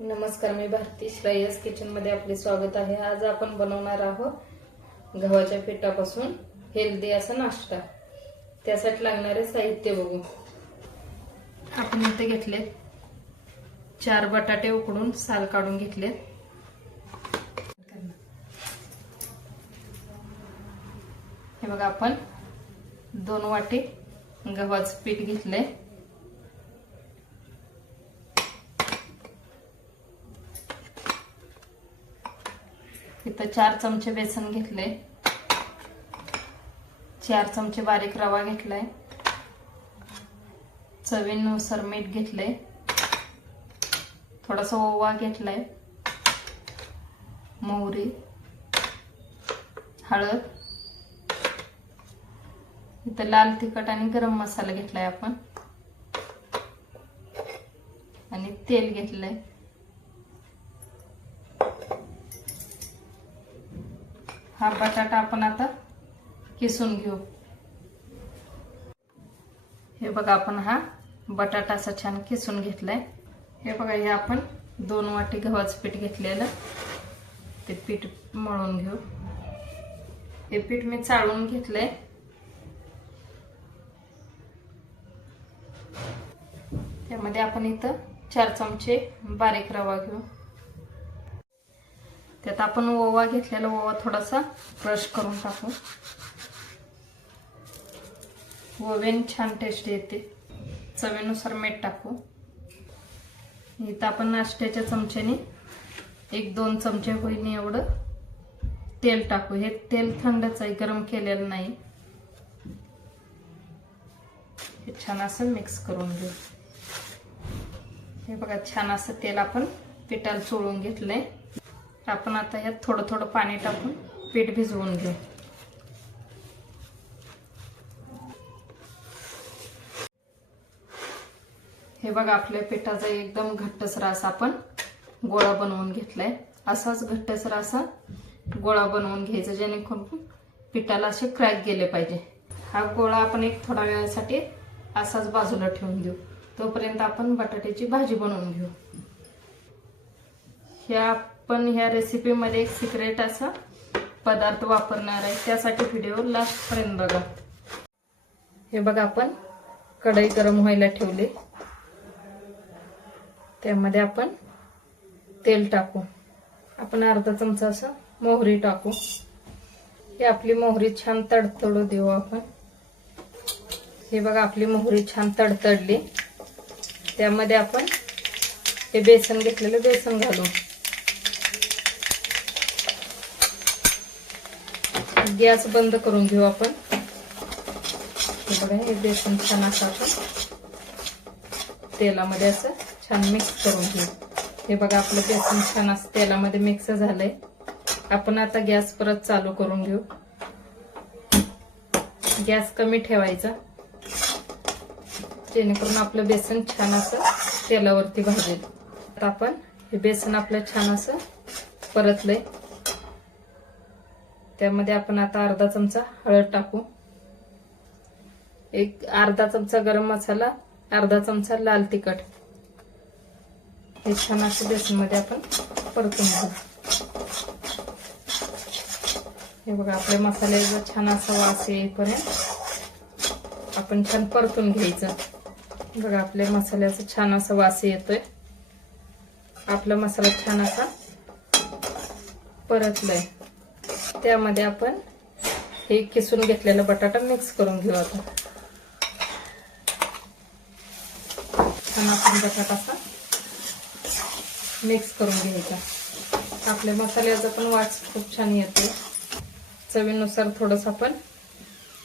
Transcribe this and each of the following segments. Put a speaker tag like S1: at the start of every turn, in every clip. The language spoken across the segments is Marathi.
S1: नमस्कार मी भारती श्रेयस किचनमध्ये आपले स्वागत आहे. आज आपण बनवणार आहोत गव्हाच्या पिठापासून हेल्दी असा नाश्ता. त्यासाठी लागणारे साहित्य बघू. आपण इथे घेतले चार बटाटे उकडून साल काढून घेतले हे बघा आपण दोन वाटी गव्हाचं पीठ घेतलंय. तर चार चमचे बेसन घेतले चार चमचे बारीक रवा घेतलाय. चवीनुसार मीठ घेतलंय. थोडासा ओवा घेतलाय. मोहरी हळद. इथं लाल तिखट आणि गरम मसाला घेतलाय आपण. आणि तेल घेतलंय. हा बटाटा आपण आता किसून घेऊ. हे बघा आपण हा बटाटा असा छान किसून घेतलाय. हे बघा हे आपण दोन वाटी गव्हाचं पीठ घेतलेलं. ते पीठ मळून घेऊ. हे पीठ मी चाळून घेतलंय. त्यामध्ये आपण इथं चार चमचे बारीक रवा घेऊ. त्यात आपण ओवा घेतलेला ओवा थोडासा ब्रश करून टाकू. ओव्याने छान टेस्ट येते. चवीनुसार मीठ टाकू. इथं आपण नाश्त्याच्या चमच्याने एक दोन चमचे होईल एवढं तेल टाकू. हे तेल थंडच आहे गरम केलेलं नाही. हे छान असं मिक्स करून घेऊ. हे बघा छान असं तेल आपण पिठाला चोळून घेतलंय. आपण आता यात थोडं थोडं पाणी टाकून पीठ भिजवून घेऊ. हे बघा आपल्या पिठाचा एकदम घट्टसर असा आपण गोळा बनवून घेतलाय. असाच घट्टसर असा गोळा बनवून घ्यायचा जेणेकरून पिठाला असे क्रॅक गेले पाहिजे. हा गोळा आपण एक थोडा वेळासाठी असाच बाजूला ठेवून देऊ. तोपर्यंत आपण बटाट्याची भाजी बनवून घेऊ. ह्या पण ह्या रेसिपीमध्ये एक सिक्रेट असा पदार्थ वापरणार आहे. त्यासाठी व्हिडिओ लास्टपर्यंत बघा. हे बघा आपण कढई गरम व्हायला ठेवली. त्यामध्ये आपण तेल टाकू. आपण अर्धा चमचा असं मोहरी टाकू. ही आपली मोहरी छान तडतडू देऊ आपण. हे बघा आपली मोहरी छान तडतडली. त्यामध्ये आपण हे बेसन घेतलेलं बेसन घालू. गॅस बंद करून घेऊ आपण. हे बघा हे बेसन छान असं आपण तेलामध्ये असं छान मिक्स करून घेऊ. हे बघा आपलं बेसन छान असं तेलामध्ये मिक्स झालंय. आपण आता गॅस परत चालू करून घेऊ. गॅस कमी ठेवायचा. जेणेकरून आपलं बेसन छान असं तेलावरती भाजेल. आता आपण हे बेसन आपलं छान असं परतलंय. त्यामध्ये आपण आता अर्धा चमचा हळद टाकू. एक अर्धा चमचा गरम मसाला अर्धा चमचा लाल तिखट. हे छान असं बेसनमध्ये आपण परतून घेऊ. हे बघा आपल्या मसाल्याचा छान असा वास येईपर्यंत आपण छान परतून घ्यायचं. बघा आपल्या मसाल्याचा छान असा वास येतोय. आपला मसाला छान असा परतलाय. त्यामध्ये आपण हे किसून घेतलेला बटाटा मिक्स करून घेऊ आता. छान आपण बटाटा असा मिक्स करून घ्यायचा. आपल्या मसाल्याचा पण वास खूप छान येतो चवीनुसार थोडंसं आपण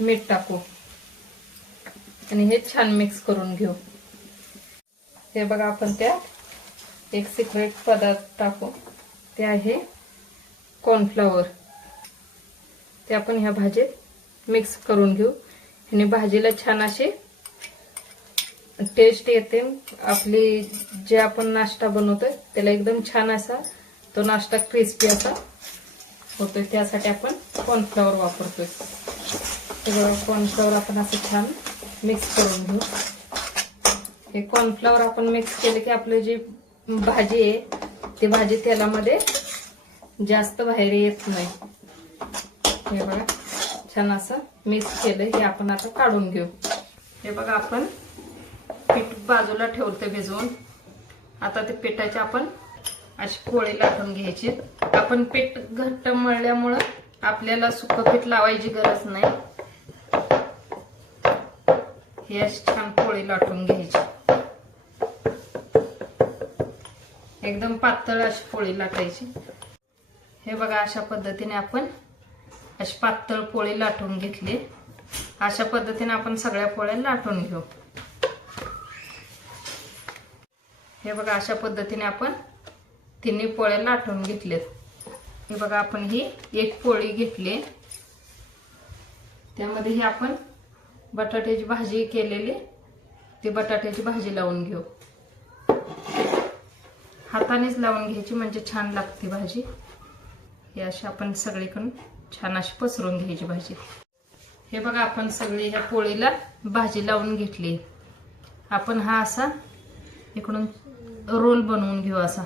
S1: मीठ टाकू. आणि हे छान मिक्स करून घेऊ. हे बघा आपण त्यात एक सिक्रेट पदार्थ टाकू. ते आहे कॉर्नफ्लॉवर ते आपण ह्या भाजीत मिक्स करून घेऊ. आणि भाजीला छान अशी टेस्ट येते. आपली जे आपण नाश्ता बनवतोय त्याला एकदम छान असा तो नाश्ता क्रिस्पी असा होतोय. त्यासाठी आपण कॉर्नफ्लॉवर वापरतोय. ते कॉर्नफ्लॉवर आपण असं छान मिक्स करून घेऊ. हे कॉर्नफ्लॉवर आपण मिक्स केलं की आपलं जी भाजी आहे ती भाजी तेलामध्ये जास्त बाहेर येत नाही. हे बघा छान असं मिक्स केलं. हे आपण आता काढून घेऊ. हे बघा आपण पीठ बाजूला ठेवतो भिजवून. आता ते पिठाचे आपण अशी पोळी लाटून घ्यायची. आपण पीठ घट्ट मळल्यामुळं आपल्याला सुकं पीठ लावायची गरज नाही. हे अशी छान पोळी लाटून घ्यायची. एकदम पातळ अशी पोळी लाटायची. हे बघा अशा पद्धतीने आपण अशी पातळ पोळी लाटून घेतली. अशा पद्धतीने आपण सगळ्या पोळ्या लाटून घेऊ. हे बघा अशा पद्धतीने आपण तिन्ही पोळ्या लाटून घेतलेत. हे बघा आपण ही एक पोळी घेतली. त्यामध्ये ही आपण बटाट्याची भाजी केलेली. ती बटाट्याची भाजी लावून घेऊ. हातानेच लावून घ्यायची म्हणजे छान लागते भाजी. हे अशी आपण सगळीकडून छान अशी पसरून घ्यायची भाजी. हे बघा आपण सगळी ह्या पोळीला भाजी लावून घेतली. आपण हा असा इकडून रोल बनवून घेऊ असा.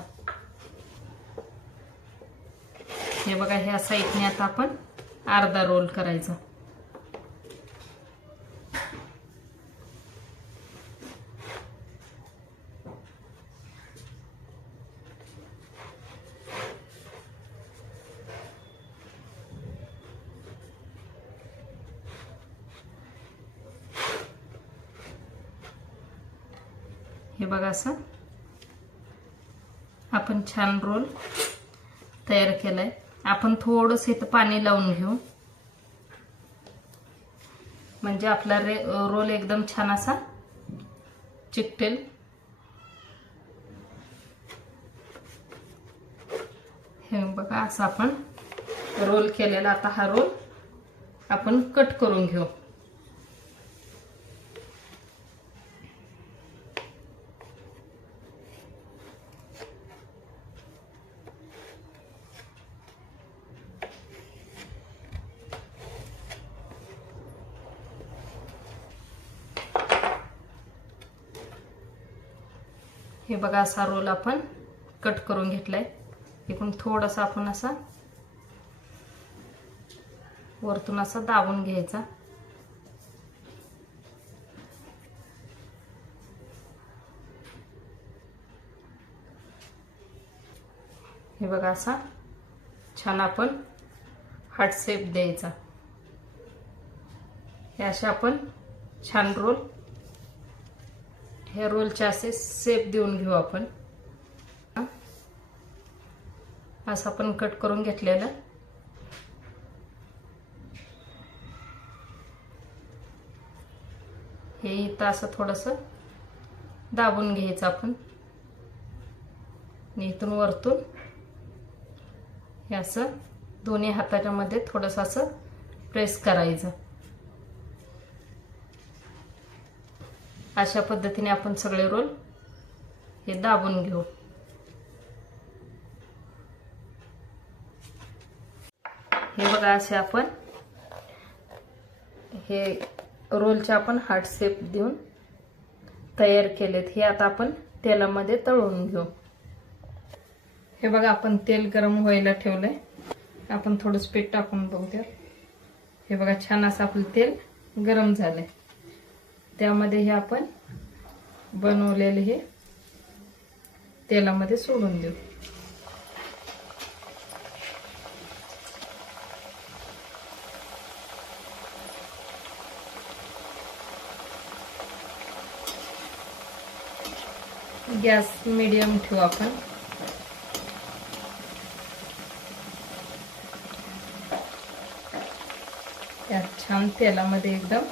S1: हे बघा ह्या साईडने आता आपण अर्धा रोल करायचा. हे बघा असं. आपण छान रोल तयार केलाय. आपण थोडंसं इथं पाणी लावून घेऊ. म्हणजे आपला रे रोल एकदम छान असा चिकटेल. हे बघा असं आपण रोल केलेला आता हा रोल आपण कट करून घेऊ. हे बघा असा रोल आपण कट करून घेतलाय. इकडून थोडासा आपण असा वरतून असा दाबून घ्यायचा. हे बघा असा छान आपण हार्ट शेप द्यायचा. हे असे आपण छान रोल हे रोलचे असे सेप देऊन घेऊ आपण. असं आपण कट करून घेतलेलं. हे इथं असं थोडंसं दाबून घ्यायचं आपण. इथून वरतून हे असं दोन्ही हाताच्या मध्ये थोडंसं असं प्रेस करायचं. अशा पद्धतीने आपण सगळे रोल हे दाबून घेऊ. हे बघा असे आपण हे रोलचे आपण हार्ट शेप देऊन तयार केलेत. हे आता आपण तेलामध्ये तळून घेऊ. हे बघा आपण तेल गरम व्हायला ठेवलंय. आपण थोडं पीठ टाकून बघूया हे बघा छान असं आपलं तेल गरम झालंय. त्यामध्ये हे आपण बनवलेले हे तेलामध्ये सोडून देऊ. गॅस मीडियम ठेवू आपण. त्यात छान तेलामध्ये एकदम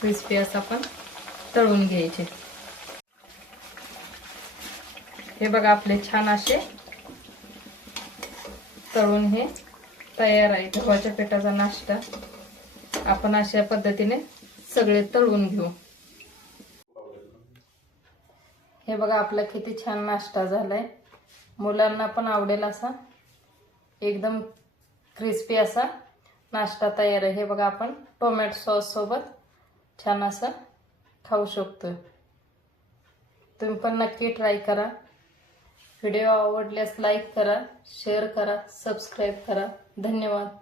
S1: क्रिस्पी असं आपण तळून घ्यायचे. हे बघा आपले छान असे तळून हे तयार आहे. गव्हाच्या पिठाचा नाश्ता. आपण अशा पद्धतीने सगळे तळून घेऊ. हे बघा आपला किती छान नाश्ता झालाय. मुलांना पण आवडेल असा एकदम क्रिस्पी असा नाश्ता तयार आहे. हे बघा आपण टोमॅटो सॉस सोबत छान असं खाऊ शकतो तुम्ही पण नक्की ट्राय करा. व्हिडिओ आवडल्यास लाईक करा शेअर करा सबस्क्राईब करा. धन्यवाद.